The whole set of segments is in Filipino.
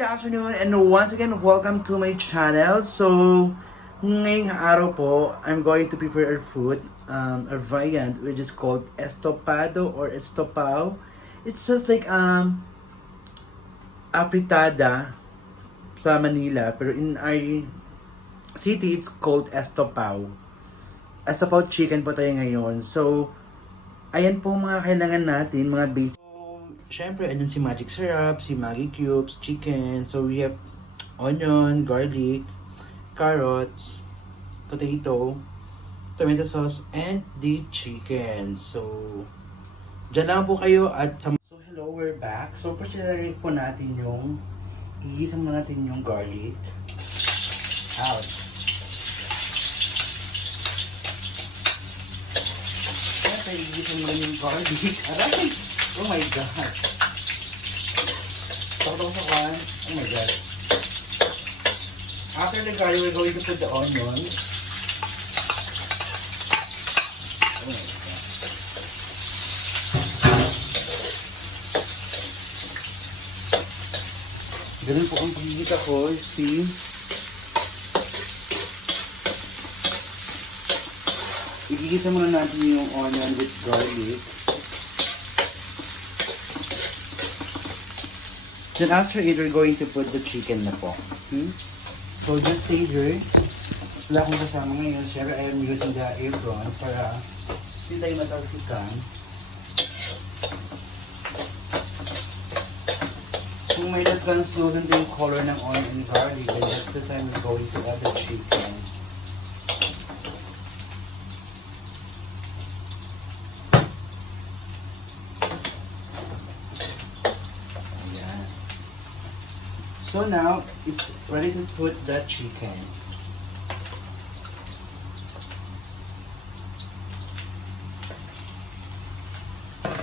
good afternoon, and once again, welcome to my channel. So, ngayong araw po, I'm going to prepare our food, our variant, which is called estopado or estopao. It's just like, apritada sa Manila, pero in our city, it's called estopao. Estopao chicken po tayo ngayon. So, ayan po mga kailangan natin, mga basic. Siyempre, andun si magic syrup, si Maggi cubes, chicken. So, we have onion, garlic, carrots, potato, tomato sauce, and the chicken. So, dyan lang po kayo at so, hello, we're back. So, pagsasalagay po natin yung, iisa muna natin yung garlic. Out. Siyempre, iisa muna yung garlic. Aray! Oh my god. Takot sa kwan. Oh my god. After the garlic, we're going to put the onions. Oh my god. Ganun po ang pagkikita ko. See? Igigisa muna natin yung onion with garlic. Then after it, we're going to put the chicken na po. So just savor. Wala akong kasama ngayon. Siyempre, I am using the apron para hindi tayo matalsikan. Kung may nag-translucent din yung color ng onion and garlic, then that's the time we're going to add the chicken. So now, it's ready to put the chicken.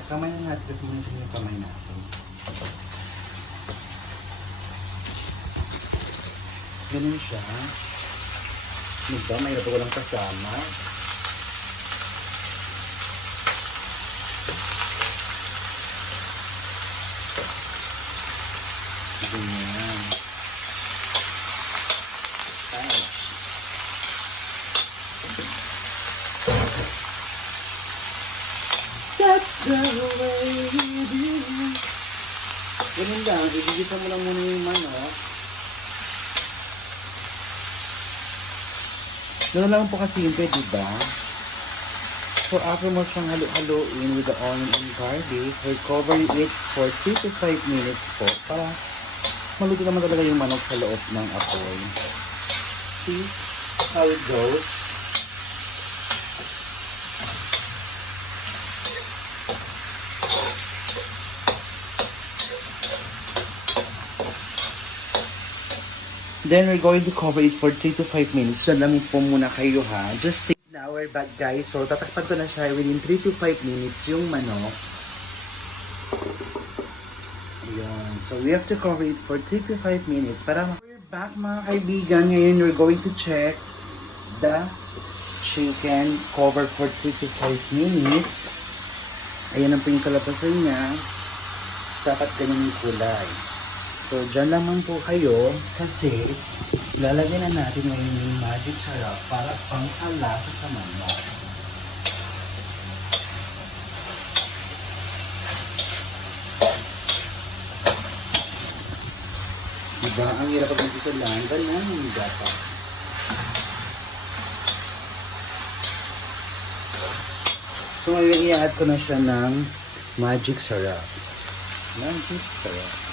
Kamay na natin kasi muna yung kamay natin. Ganun siya. Diba? Mayroon ko lang kasama. Ganyan. That's the way you do. Ganun lang, igigisa mo lang muna yung manok. Ganun lang po kasimple, diba? So after mo siyang halo-haloin with the onion and garlic, we're covering it for 3 to 5 minutes po para maluto naman talaga yung manok sa loob ng apoy. See how it goes? Then we're going to cover it for 3 to 5 minutes. So lang po muna kayo ha. Just take na our bag guys. So tatakpan ko na siya within 3 to 5 minutes yung manok. Ayan. So we have to cover it for 3 to 5 minutes. We're back mga kaibigan. Ngayon we're going to check the chicken covered for 3 to 5 minutes. Ayan ang po yung kalapasan niya. Dapat ganyan yung kulay. So, dyan naman po kayo kasi lalagyan na natin ngayon yung magic syrup para pang-alasa sa manok. Diba? Ang hirap pag nagsiso lang. Ganyan yung dapat. So, ngayon i-add ko na siya ng magic syrup. Magic syrup.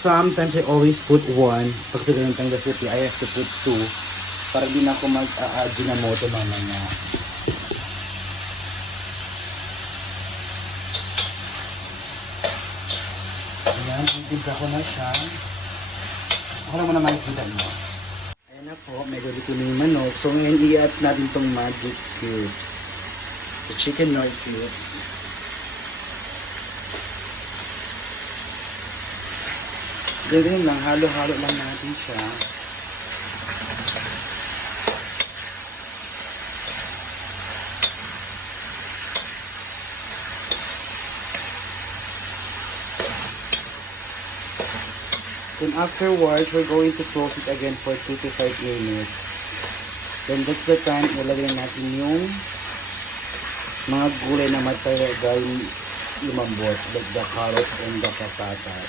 Sometimes I always put 1. Pag sa ganitong recipe, I have to put 2. Para di na ako mag-ajinomoto mamaya. Ayan, titigla ko na siya. Ako lang muna makikita mo. Ayan na po, medyo dito na yung manok. So ngayon i-add natin itong magic cubes. The chicken nor cubes. Ganyan lang, halo-halo lang natin siya. Then afterwards, we're going to close it again for 2 to 5 minutes. Then that's the time ilagay natin yung mga gulay na matagal lumambot, like the carrots and the patatas.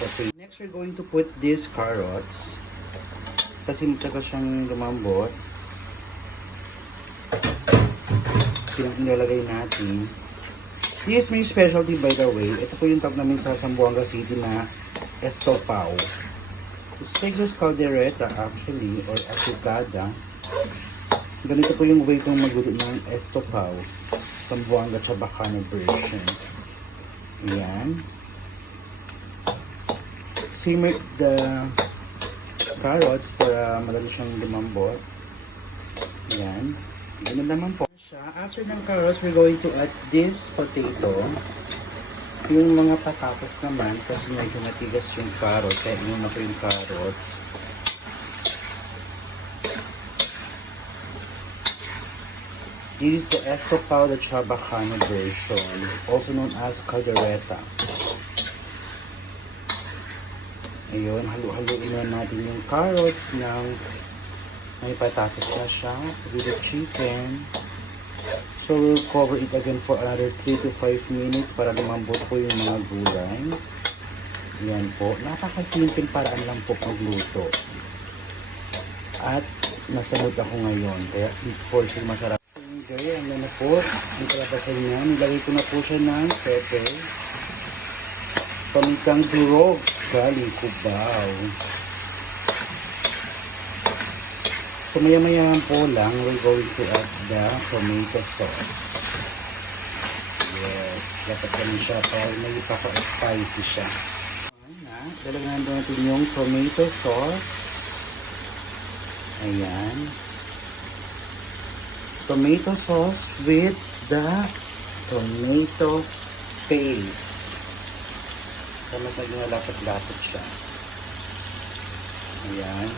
Okay. Next, we're going to put these carrots kasi matagal siyang lumambot. Nilalagay natin. This is my specialty, by the way. Ito po yung tawag namin sa Zamboanga City na estopao. It's Texas caldereta actually, or asukada. Ganito po yung way kong magluto ng estopao. Zamboanga Chabacano version. Ayan. Simmer the carrots para madali siyang lumambot. Ayan. Ganun naman po. After ng carrots, we're going to add this potato. Yung mga patatas naman, kasi medyo matigas yung carrot, kaya yun na po yung carrots. This is the estopao de Chabacano version, also known as caldereta. Ayun, halu-haluin na natin yung carrots ng may patatas na siya with the chicken. So we'll cover it again for another 3 to 5 minutes para lumambot po yung mga gulay. Yan po. Napakasimpleng paraan lang po pagluto. At nasa mood ako ngayon. Kaya for sure masarap. Okay, ano na po. Ang kalabasan niya. Nilagay ko na po siya ng pepper. Pamitang durog. Galing Cubao. So maya-maya po lang, we're going to add the tomato sauce. Yes, dapat naman siya para may ipaka-spicy siya. Dalagyan natin yung tomato sauce. Ayan. Tomato sauce with the tomato paste. Kaya magiging lapot-lapot siya. Ayan.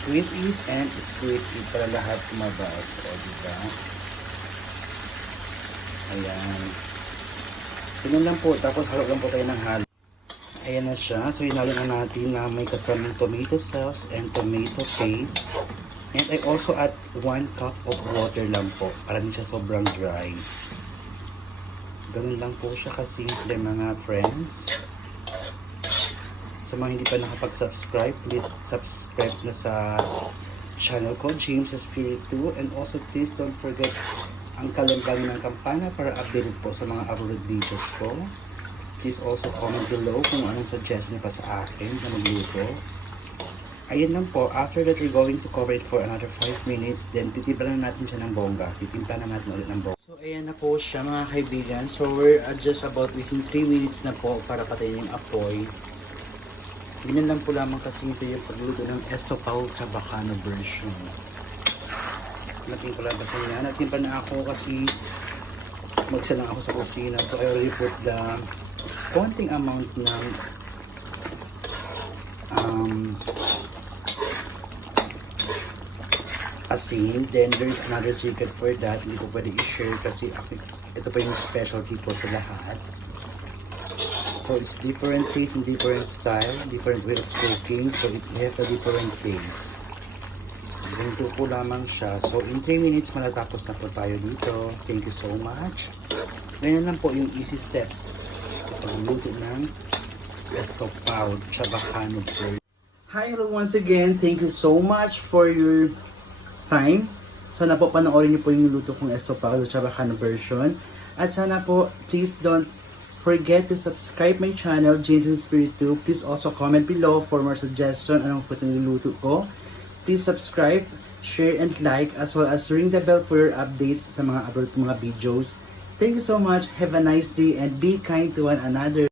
Squeeze it and squeeze it para lahat lumabas. O, diba? Ayan. Tingnan lang po. Tapos halo lang po tayo ng halo. Ayan na siya. So, hinalo na natin na may kasamang tomato sauce and tomato paste. And I also add 1 cup of water lang po. Para hindi siya sobrang dry. Ganun lang po siya kasimple mga friends. Sa mga hindi pa nakapag-subscribe, please subscribe na sa channel ko, James Espiritu. And also, please don't forget ang kalambangin ng kampana para updated po sa mga upload videos ko. Please also comment below kung anong suggestion pa sa akin na magluto. Ayun lang po. After that, we're going to cover it for another 5 minutes. Then, titimpla na natin siya ng bongga. Titimpla na natin ulit ng bongga. So, ayan na po siya mga kaibigan. So, we're just about within 3 minutes na po para patayin yung apoy. Ganyan lang po lamang kasimple yung pagluto ng estopao Chabacano version. Natin ko lang ba sa yan. Natin pa na ako kasi magsalang ako sa kusina. So I already put the konting amount ng asin. Then there is another secret for that. Hindi ko pwede i-share kasi ito pa yung specialty po sa lahat. So it's different taste and different style, different way of cooking. So it has a different taste. Ganito po lamang siya. So in 3 minutes matatapos na po tayo dito. Thank you so much. Ganyan lang po yung easy steps. Pagluto ng estopao Chabacano version. Hi, hello once again. Thank you so much for your time. Sana po panoorin niyo po yung luto kong estopao Chabacano version. At sana po, please don't forget to subscribe my channel, James Espiritu. Please also comment below for more suggestion anong food na niluto ko. Please subscribe, share, and like, as well as ring the bell for your updates sa mga upload mga videos. Thank you so much. Have a nice day and be kind to one another.